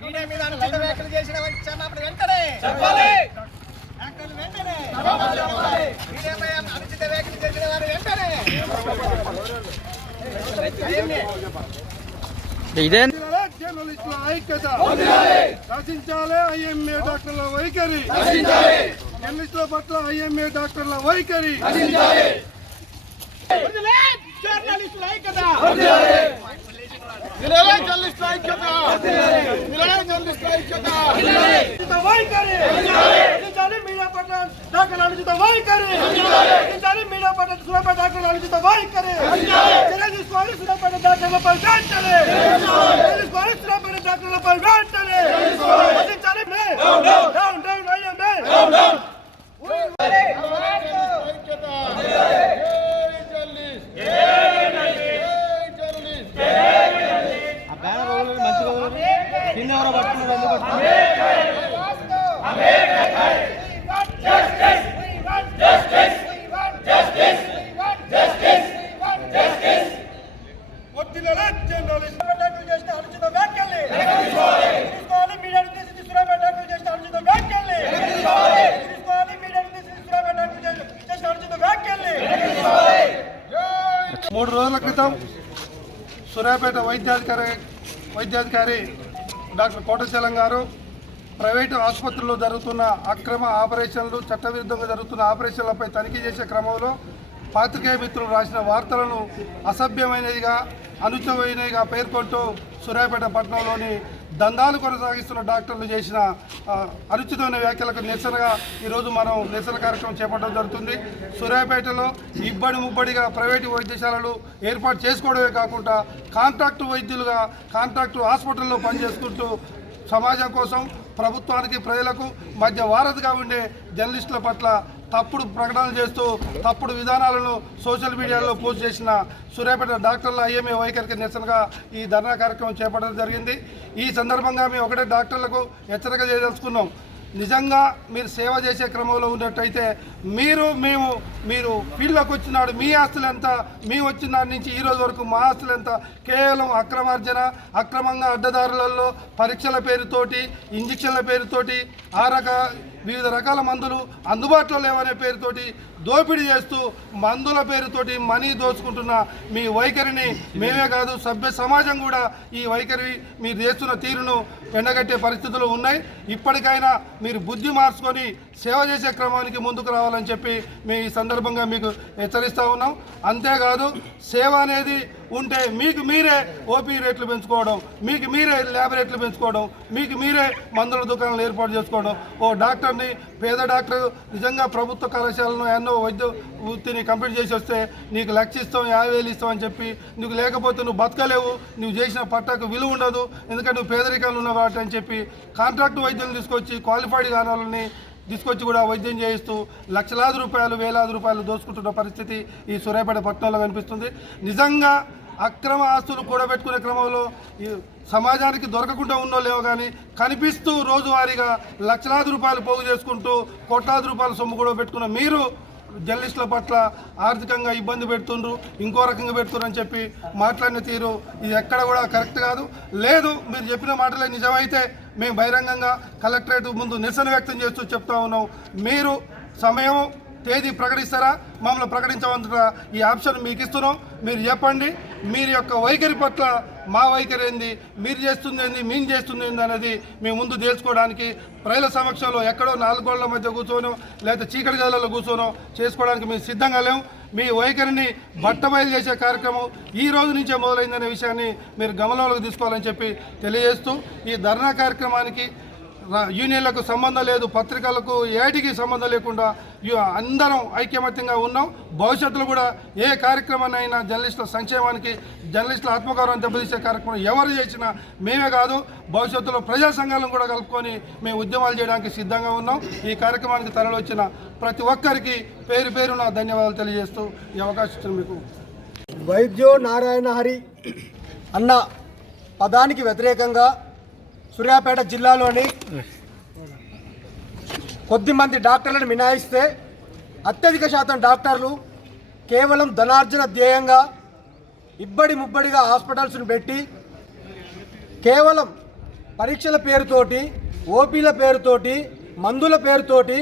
Media మీద అనుచిత వ్యాఖ్యలు చేసిన వారికి క్షమాపణ వెంటనే చెప్పాలి వెంటనే మీడియాపై అనుచిత వ్యాఖ్యలు చేసిన వారు వెంటనే ఇదే జర్నలిస్టుల ఐక్యత రచించాలి ఐఎంఏ డాక్టర్ల వైఖరి జర్నలిస్టుల పట్ల ఐఎంఏ డాక్టర్ల వైఖరి జర్నలిస్టుల ఐక్యత! నిలవే జర్నలిస్టుల ఐక్యత! నిలవే జర్నలిస్టుల ఐక్యత! వైఖరి! రచించాలి మీడియా పట్ల డాక్టర్ల అనుచిత వైఖరి! రచించాలి మీడియా పట్ల సులభ డాక్టర్ల అనుచిత వైఖరి! చర్య తీసుకోవాలి సులభ డాక్టర్లపై వెంటనే చర్య తీసుకోవాలి సులభ డాక్టర్లపై వెంటనే రచించాలి డౌన్ డౌన్ ఐఎంఏ ఒత్తిడిలో జర్నలిస్ట్ డాక్టర్లు చేసిన అనుచిత వ్యాఖ్యల్ని తీసుకోవాలి మీడియాను ఉద్దేశించి సురేపేట డాక్టర్లు చేసిన అనుచిత వ్యాఖ్యల్ని తీసుకోవాలి మీడియాను ఉద్దేశించి సురేపేట డాక్టర్లు చేసిన- చేసిన అనుచిత వ్యాఖ్యల్ని మూడు రోజుల క్రితం సూర్యాపేట వైద్యాధికారి వైద్యాధికారి డాక్టర్ కోటచలం గారు ప్రైవేటు ఆసుపత్రుల్లో జరుగుతున్న అక్రమ ఆపరేషన్లు చట్టవిరుద్ధంగా జరుగుతున్న ఆపరేషన్లపై తనిఖీ చేసే క్రమంలో పాత్రికేయ మిత్రులు రాసిన వార్తలను అసభ్యమైనదిగా అనుచమైనదిగా పేర్కొంటూ సూర్యాపేట పట్టణంలోని దందాలు కొనసాగిస్తున్న డాక్టర్లు చేసిన అనుచితమైన వ్యాఖ్యలకు నిరసనగా ఈరోజు మనం నిరసన కార్యక్రమం చేపట్టడం జరుగుతుంది. సూర్యాపేటలో ఇబ్బడి ముబ్బడిగా ప్రైవేటు వైద్యశాలలు ఏర్పాటు చేసుకోవడమే కాకుండా కాంట్రాక్టు వైద్యులుగా కాంట్రాక్టు హాస్పిటల్లో పనిచేసుకుంటూ సమాజం కోసం ప్రభుత్వానికి ప్రజలకు మధ్య వారధిగా ఉండే జర్నలిస్టుల పట్ల తప్పుడు ప్రకటనలు చేస్తూ తప్పుడు విధానాలను సోషల్ మీడియాలో పోస్ట్ చేసిన సూర్యాపేట డాక్టర్ల ఐఎంఏ వైఖరికి నిరసనగా ఈ ధర్నా కార్యక్రమం చేపట్టడం జరిగింది. ఈ సందర్భంగా మేము ఒకటే డాక్టర్లకు హెచ్చరిక చేయదలుచుకున్నాం. నిజంగా మీరు సేవ చేసే క్రమంలో ఉన్నట్టయితే మీరు మేము మీరు ఫీల్డ్లోకి వచ్చినాడు మీ ఆస్తులు ఎంత మేము వచ్చిన నుంచి ఈ రోజు వరకు మా ఆస్తులు ఎంత? కేవలం అక్రమార్జన అక్రమంగా అడ్డదారులలో పరీక్షల పేరుతోటి ఇంజక్షన్ల పేరుతోటి ఆ రక వివిధ రకాల మందులు అందుబాటులో లేవనే పేరుతోటి దోపిడీ చేస్తూ మందుల పేరుతోటి మనీ దోచుకుంటున్న మీ వైఖరిని మేమే కాదు సభ్య సమాజం కూడా ఈ వైఖరి మీరు చేస్తున్న తీరును ఎండగట్టే పరిస్థితులు ఉన్నాయి. ఇప్పటికైనా మీరు బుద్ధి మార్చుకొని సేవ చేసే క్రమానికి ముందుకు రావాలని చెప్పి మేము ఈ సందర్భంగా మీకు హెచ్చరిస్తూ ఉన్నాం. అంతేకాదు సేవ అనేది ఉంటే మీకు మీరే ఓపీ రేట్లు పెంచుకోవడం మీకు మీరే ల్యాబ్ రేట్లు పెంచుకోవడం మీకు మీరే మందుల దుకాణాలు ఏర్పాటు చేసుకోవడం. ఓ డాక్టర్ని పేద డాక్టర్ నిజంగా ప్రభుత్వ కళాశాలను ఎన్నో వైద్య వృత్తిని కంప్లీట్ చేసి వస్తే నీకు లక్ష ఇస్తాం యాభై వేలు ఇస్తాం అని చెప్పి నీకు లేకపోతే నువ్వు బతకలేవు నువ్వు చేసిన పట్టాకు విలువ ఉండదు ఎందుకంటే నువ్వు పేదరికాలు ఉన్నవాటి అని చెప్పి కాంట్రాక్ట్ వైద్యులను తీసుకొచ్చి క్వాలిఫైడ్ కానాలని తీసుకొచ్చి కూడా వైద్యం చేయిస్తూ లక్షలాది రూపాయలు వేలాది రూపాయలు దోచుకుంటున్న పరిస్థితి ఈ సూర్యాపేట పట్టణంలో కనిపిస్తుంది. నిజంగా అక్రమ ఆస్తులు కూడబెట్టుకునే క్రమంలో ఈ సమాజానికి దొరకకుండా ఉన్నో లేవో కానీ కనిపిస్తూ రోజువారీగా లక్షలాది రూపాయలు పోగు చేసుకుంటూ కోట్లాది రూపాయల సొమ్ము కూడా పెట్టుకున్న మీరు జర్నలిస్టుల పట్ల ఆర్థికంగా ఇబ్బంది పెడుతుండ్రు ఇంకో రకంగా పెడుతున్నారు అని చెప్పి మాట్లాడిన తీరు ఇది ఎక్కడ కూడా కరెక్ట్ కాదు. లేదు మీరు చెప్పిన మాటలే నిజమైతే మేము బహిరంగంగా కలెక్టరేట్ ముందు నిరసన వ్యక్తం చేస్తూ చెప్తా ఉన్నాం. మీరు సమయం తేదీ ప్రకటిస్తారా? మమ్మల్ని ప్రకటించమంటారా ఈ ఆప్షన్ మీకు ఇస్తున్నాం. మీరు చెప్పండి మీరు యొక్క వైఖరి పట్ల మా వైఖరి ఏంది? మీరు చేస్తుంది ఏంది? మేము చేస్తుంది ఏంది అనేది మేము ముందు తెలుసుకోవడానికి ప్రజల సమక్షంలో ఎక్కడో నాలుగు మధ్య కూర్చోనో లేదా చీకటి గదులలో కూర్చోనో చేసుకోవడానికి మేము సిద్ధంగా లేము మీ వైఖరిని బట్టబయలు చేసే కార్యక్రమం ఈ రోజు నుంచే మొదలైందనే విషయాన్ని మీరు గమనంలోకి తీసుకోవాలని చెప్పి తెలియజేస్తూ ఈ ధర్నా కార్యక్రమానికి యూనియన్లకు సంబంధం లేదు పత్రికలకు ఏటికి సంబంధం లేకుండా అందరం ఐక్యమత్యంగా ఉన్నాం. భవిష్యత్తులో కూడా ఏ కార్యక్రమాన్ని అయినా జర్నలిస్టుల సంక్షేమానికి జర్నలిస్టుల ఆత్మగౌరవం దెబ్బతీసే కార్యక్రమం ఎవరు చేసినా మేమే కాదు భవిష్యత్తులో ప్రజా సంఘాలను కూడా కలుపుకొని మేము ఉద్యమాలు చేయడానికి సిద్ధంగా ఉన్నాం. ఈ కార్యక్రమానికి తరలివచ్చిన ప్రతి ఒక్కరికి పేరు పేరున ధన్యవాదాలు తెలియజేస్తూ ఈ అవకాశం ఇచ్చిన మీకు. వైద్యో నారాయణ హరి అన్న పదానికి వ్యతిరేకంగా సూర్యాపేట జిల్లాలోని కొద్దిమంది డాక్టర్లను మినాయిస్తే అత్యధిక శాతం డాక్టర్లు కేవలం ధనార్జన ధ్యేయంగా ఇబ్బడి ముబ్బడిగా హాస్పిటల్స్ను పెట్టి కేవలం పరీక్షల పేరుతోటి ఓపీల పేరుతోటి మందుల పేరుతోటి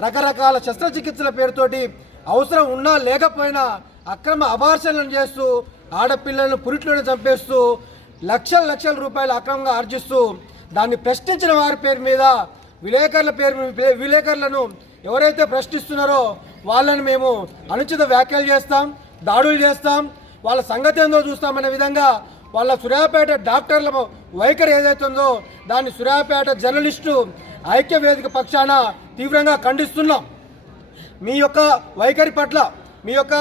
రకరకాల శస్త్రచికిత్సల పేరుతోటి అవసరం ఉన్నా లేకపోయినా అక్రమ అబార్షణలను చేస్తూ ఆడపిల్లలను పురిట్లోనే చంపేస్తూ లక్షల లక్షల రూపాయలు అక్రమంగా ఆర్జిస్తూ దాన్ని ప్రశ్నించిన వారి పేరు మీద విలేకరుల పేరు విలేకరులను ఎవరైతే ప్రశ్నిస్తున్నారో వాళ్ళని మేము అనుచిత వ్యాఖ్యలు చేస్తాం దాడులు చేస్తాం వాళ్ళ సంగతి ఏందో చూస్తామనే విధంగా వాళ్ళ సూర్యాపేట డాక్టర్ల వైఖరి ఏదైతుందో దాన్ని సూర్యాపేట జర్నలిస్టు ఐక్య వేదిక పక్షాన తీవ్రంగా ఖండిస్తున్నాం. మీ యొక్క వైఖరి పట్ల మీ యొక్క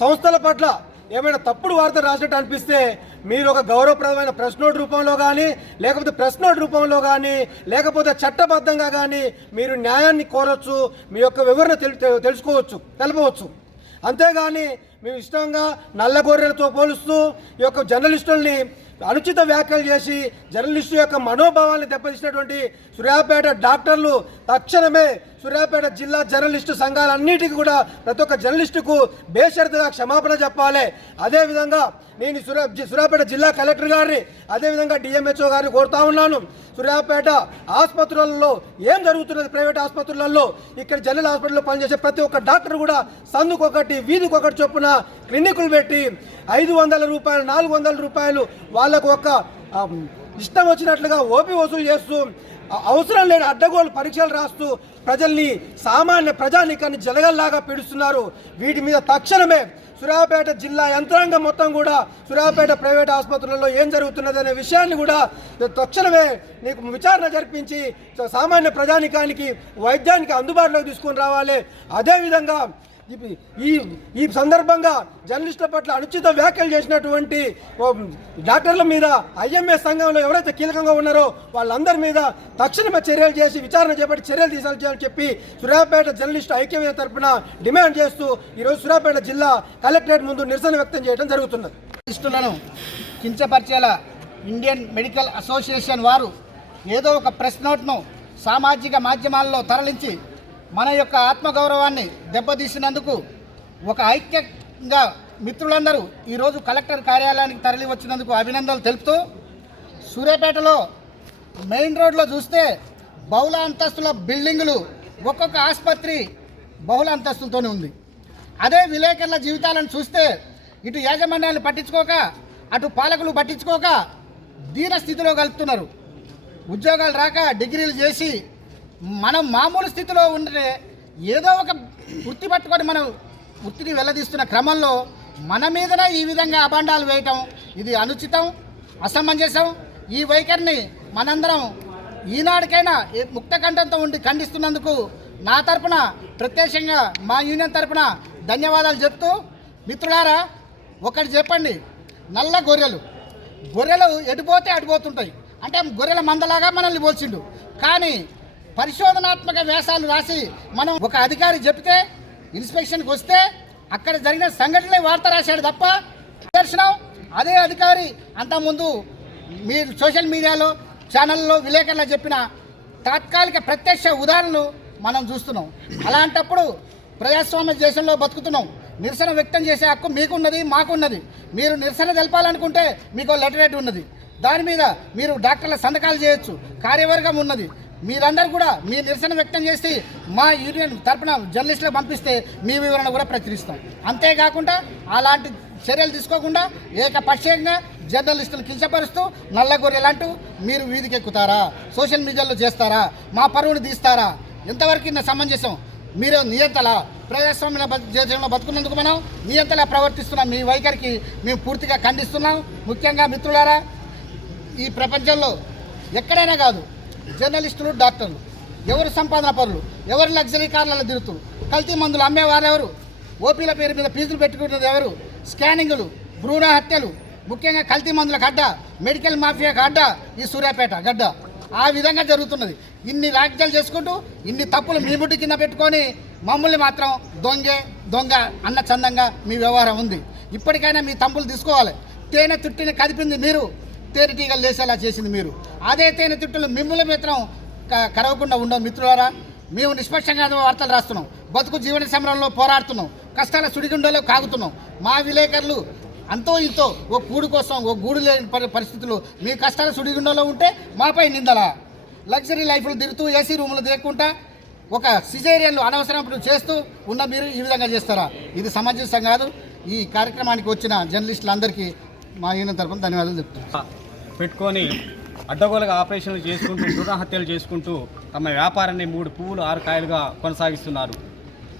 సంస్థల పట్ల ఏమైనా తప్పుడు వార్త రాసినట్టు అనిపిస్తే మీరు ఒక గౌరవప్రదమైన ప్రెస్ నోట్ రూపంలో కానీ లేకపోతే ప్రెస్ నోట్ రూపంలో కానీ లేకపోతే చట్టబద్ధంగా కానీ మీరు న్యాయాన్ని కోరొచ్చు మీ యొక్క వివరణ తెలుసుకోవచ్చు తెలపవచ్చు. అంతేగాని మేము ఇష్టంగా నల్ల గొర్రెలతో పోలుస్తూ ఈ యొక్క జర్నలిస్టుల్ని అనుచిత వ్యాఖ్యలు చేసి జర్నలిస్టు యొక్క మనోభావాన్ని దెబ్బతీసినటువంటి సూర్యాపేట డాక్టర్లు తక్షణమే సూర్యాపేట జిల్లా జర్నలిస్టు సంఘాలన్నిటికీ కూడా ప్రతి ఒక్క జర్నలిస్టుకు బేషరతుగా క్షమాపణ చెప్పాలి. అదేవిధంగా నేను ఈ సూర్యా జి- సూర్యాపేట జిల్లా కలెక్టర్ గారిని అదేవిధంగా డిఎంహెచ్ఓ గారిని కోరుతా ఉన్నాను. సూర్యాపేట ఆసుపత్రులలో ఏం జరుగుతున్నది? ప్రైవేట్ ఆసుపత్రులలో ఇక్కడ జనరల్ హాస్పిటల్లో పనిచేసే ప్రతి ఒక్క డాక్టర్ కూడా సందుకొకటి వీధికొకటి చొప్పున క్లినికులు పెట్టి ఐదు వందల రూపాయలు నాలుగు వందల రూపాయలు వాళ్ళకు ఒక ఇష్టం వచ్చినట్లుగా ఓపీ వసూలు చేస్తూ అవసరం లేని అడ్డగోలు పరీక్షలు రాస్తూ ప్రజల్ని సామాన్య ప్రజానికాన్ని జలగల్లాగా పీడిస్తున్నారు. వీటి మీద తక్షణమే సూర్యాపేట జిల్లా యంత్రాంగం మొత్తం కూడా సూర్యాపేట ప్రైవేట్ ఆసుపత్రులలో ఏం జరుగుతున్నది అనే విషయాన్ని కూడా తక్షణమే నీకు విచారణ జరిపించి సామాన్య ప్రజానికానికి వైద్యానికి అందుబాటులోకి తీసుకొని రావాలి. అదేవిధంగా ఈ- ఈ సందర్భంగా జర్నలిస్టుల పట్ల అనుచిత వ్యాఖ్యలు చేసినటువంటి ఓ డాక్టర్ల మీద ఐఎంఏ సంఘంలో ఎవరైతే కీలకంగా ఉన్నారో వాళ్ళందరి మీద తక్షణమే చర్యలు చేసి విచారణ చేపట్టి చర్యలు తీసుకోవాలని చెప్పి సూర్యాపేట జర్నలిస్టు ఐక్యవేద తరపున డిమాండ్ చేస్తూ ఈరోజు సూర్యాపేట జిల్లా కలెక్టరేట్ ముందు నిరసన వ్యక్తం చేయడం జరుగుతున్నది. జర్నలిస్టులను కించపరిచేలా ఇండియన్ మెడికల్ అసోసియేషన్ వారు ఏదో ఒక ప్రెస్ నోట్ను సామాజిక మాధ్యమాల్లో తరలించి మన యొక్క ఆత్మగౌరవాన్ని దెబ్బతీసినందుకు ఒక ఐక్యంగా మిత్రులందరూ ఈరోజు కలెక్టర్ కార్యాలయానికి తరలి వచ్చినందుకు అభినందనలు తెలుపుతూ సూర్యాపేటలో మెయిన్ రోడ్లో చూస్తే బహుళ అంతస్తుల బిల్డింగులు ఒక్కొక్క ఆసుపత్రి బహుళ అంతస్తులతోనే ఉంది. అదే విలేకరుల జీవితాలను చూస్తే ఇటు యాజమాన్యాన్ని పట్టించుకోక అటు పాలకులు పట్టించుకోక దీన స్థితిలో కలుపుతున్నారు. ఉద్యోగాలు రాక డిగ్రీలు చేసి మనం మామూలు స్థితిలో ఉండే ఏదో ఒక వృత్తి పట్టుకొని మనం వృత్తిని వెళ్ళదీస్తున్న క్రమంలో మన మీదనే ఈ విధంగా అభాండాలు వేయటం ఇది అనుచితం అసమంజసం. ఈ వైఖరిని మనందరం ఈనాడికైనా ముక్త కంఠంతో ఉండి ఖండిస్తున్నందుకు నా తరపున ప్రత్యక్షంగా మా యూనియన్ తరపున ధన్యవాదాలు చెప్తూ మిత్రులారా ఒకటి చెప్పండి. నల్ల గొర్రెలు. గొర్రెలు ఎటుపోతే అటుపోతుంటాయి అంటే గొర్రెల మందలాగా మనల్ని పోల్చిండు. కానీ పరిశోధనాత్మక వ్యాసాలు రాసి మనం ఒక అధికారి చెప్తే ఇన్స్పెక్షన్కి వస్తే అక్కడ జరిగిన సంఘటనలే వార్త రాశాడు తప్ప దర్శనం అదే అధికారి అంతకుముందు మీరు సోషల్ మీడియాలో ఛానల్లో విలేకరులు చెప్పిన తాత్కాలిక ప్రత్యక్ష ఉదాహరణలు మనం చూస్తున్నాం. అలాంటప్పుడు ప్రజాస్వామ్య దేశంలో బతుకుతున్నాం. నిరసన వ్యక్తం చేసే హక్కు మీకున్నది మాకున్నది. మీరు నిరసన తెలపాలనుకుంటే మీకు లెటర్ ఉన్నది. దాని మీద మీరు డాక్టర్ల సంతకాలు చేయొచ్చు. కార్యవర్గం ఉన్నది. మీరందరూ కూడా మీ నిరసన వ్యక్తం చేసి మా యూనియన్ తరపున జర్నలిస్టులకు పంపిస్తే మీ వివరణ కూడా ప్రచురిస్తాం. అంతేకాకుండా అలాంటి చర్యలు తీసుకోకుండా ఏకపక్షంగా జర్నలిస్టులు కించపరుస్తూ నల్లగొర్రెలంటూ మీరు వీధికి ఎక్కుతారా సోషల్ మీడియాలో చేస్తారా? మా పరువుని తీస్తారా? ఎంతవరకు నా సమంజసం? మీరు నియంతలా ప్రజాస్వామ్య దేశంలో బతుకున్నందుకు మనం నియంతలా ప్రవర్తిస్తున్నాం. మీ వైఖరికి మేము పూర్తిగా ఖండిస్తున్నాం. ముఖ్యంగా మిత్రులారా ఈ ప్రపంచంలో ఎక్కడైనా కాదు జర్నలిస్టులు డాక్టర్లు ఎవరు సంపాదన పరులు ఎవరు లగ్జరీ కార్లలో తిరుగుతున్నారు కల్తీ మందులు అమ్మేవారు ఎవరు? ఓపీల పేరు మీద ఫీజులు పెట్టుకుంటున్నది ఎవరు? స్కానింగులు భ్రూణ హత్యలు ముఖ్యంగా కల్తీ మందుల గడ్డ మెడికల్ మాఫియా గడ్డ ఈ సూర్యాపేట గడ్డ. ఆ విధంగా జరుగుతున్నది. ఇన్ని రాజ్యాలు చేసుకుంటూ ఇన్ని తప్పులు మీ ముడ్డి కింద పెట్టుకొని మమ్మల్ని మాత్రం దొంగే దొంగ అన్న చందంగా మీ వ్యవహారం ఉంది. ఇప్పటికైనా మీ తప్పులు తీసుకోవాలి. తేనె తుట్టిని కదిపింది మీరు. తేనెటీగలు లేసేలా చేసింది మీరు. అదే తేనె తిట్టులు మిమ్మల్ని మిత్రం క- కరవకుండా ఉండవు మిత్రులారా మేము నిష్పక్షంగా వార్తలు రాస్తున్నాం. బతుకు జీవన సమరంలో పోరాడుతున్నాం. కష్టాల సుడిగుండలో కాగుతున్నాం. మా విలేకరులు అంతో ఇంతో ఓ కూడు కోసం ఓ గూడు లేని పరి- పరిస్థితులు మీ కష్టాల సుడిగుండలో ఉంటే మాపై నిందల. లగ్జరీ లైఫ్లు తిరుగుతూ ఏసీ రూములు తిరగకుండా ఒక సిజేరియన్లు అనవసరప్పుడు చేస్తూ ఉన్న మీరు ఈ విధంగా చేస్తారా? ఇది సమంజసం కాదు. ఈ కార్యక్రమానికి వచ్చిన జర్నలిస్టులందరికీ మా యూనియన్ తరఫున ధన్యవాదాలు చెప్తున్నాను. పెట్టుకొని అడ్డగోలుగా ఆపరేషన్లు చేసుకుంటూ భ్రూణ హత్యలు చేసుకుంటూ తమ వ్యాపారాన్ని మూడు పువ్వులు ఆరు కాయలుగా కొనసాగిస్తున్నారు.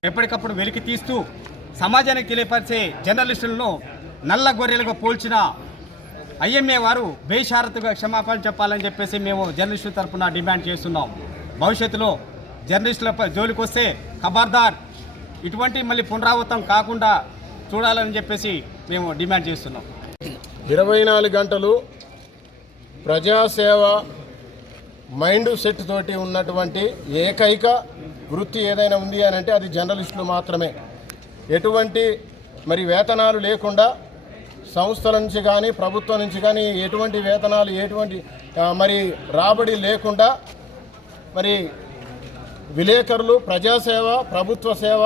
ఎప్పటికప్పుడు వెలికి తీస్తూ సమాజానికి తెలియపరిచే జర్నలిస్టులను నల్ల గొర్రెలుగా పోల్చిన ఐఎంఏ వారు బేషారతుగా క్షమాపణ చెప్పాలని చెప్పేసి మేము జర్నలిస్టుల తరఫున డిమాండ్ చేస్తున్నాం. భవిష్యత్తులో జర్నలిస్టులపై జోలికి వస్తే ఖబర్దార్ ఇటువంటి మళ్ళీ పునరావృతం కాకుండా చూడాలని చెప్పేసి మేము డిమాండ్ చేస్తున్నాం. ఇరవై నాలుగు గంటలు ప్రజాసేవ మైండ్ సెట్ తోటి ఉన్నటువంటి ఏకైక వృత్తి ఏదైనా ఉంది అని అంటే అది జర్నలిస్టులు మాత్రమే. ఎటువంటి మరి వేతనాలు లేకుండా సంస్థల నుంచి కానీ ప్రభుత్వం నుంచి కానీ ఎటువంటి వేతనాలు ఎటువంటి మరి రాబడి లేకుండా మరి విలేకరులు ప్రజాసేవ ప్రభుత్వ సేవ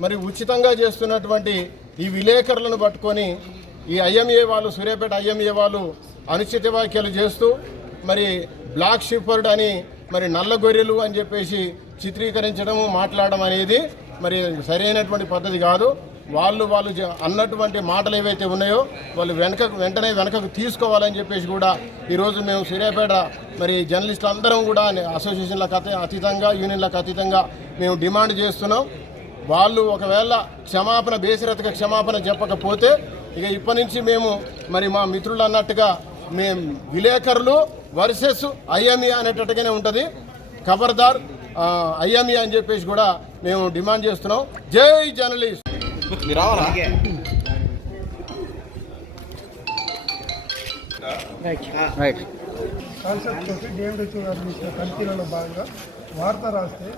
మరి ఉచితంగా చేస్తున్నటువంటి ఈ విలేకరులను పట్టుకొని ఈ ఐఎంఏ వాళ్ళు సూర్యాపేట ఐఎంఏ వాళ్ళు అనుచిత వ్యాఖ్యలు చేస్తూ మరి బ్లాక్ షిఫర్డ్ అని మరి నల్ల గొర్రెలు అని చెప్పేసి చిత్రీకరించడము మాట్లాడడం అనేది మరి సరైనటువంటి పద్ధతి కాదు. వాళ్ళు వాళ్ళు అన్నటువంటి మాటలు ఏవైతే ఉన్నాయో వాళ్ళు వెనకకు వెంటనే వెనకకు తీసుకోవాలని చెప్పేసి కూడా ఈరోజు మేము సూర్యాపేట మరి జర్నలిస్టులు అందరం కూడా అసోసియేషన్లకు అతి అతీతంగా యూనియన్లకు అతీతంగా మేము డిమాండ్ చేస్తున్నాం. వాళ్ళు ఒకవేళ క్షమాపణ బేసిరతగా క్షమాపణ చెప్పకపోతే ఇక ఇప్పటి నుంచి మేము మరి మా మిత్రులు అన్నట్టుగా మేము విలేకరులు వర్సెస్ ఐఎంఈ అనేటట్టుగానే ఉంటుంది. ఖబర్దార్ ఐఎంఈ అని చెప్పేసి కూడా మేము డిమాండ్ చేస్తున్నాం. జై జర్నలిస్ట్. కాన్సెప్ట్ తోటి డిఎండిచో గారు ఇచ్చిన కమిటీలలో భాగంగా వార్త రాస్తే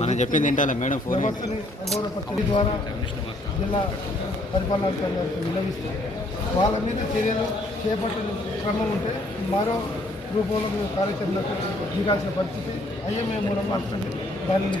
మనం చెప్పింది ఏంటాలే మేడం ఫోన్ అగౌరవపరిచే ద్వారా జిల్లా పరిపాలనాధికారి గారికి వాళ్ళ మీద చర్యలు చేపట్టిన క్రమం ఉంటే మరో రూపంలో మేము కార్యాచరణకు దిగాల్సిన పరిస్థితి ఐఎంఏ మూలం మాత్రమే దానిని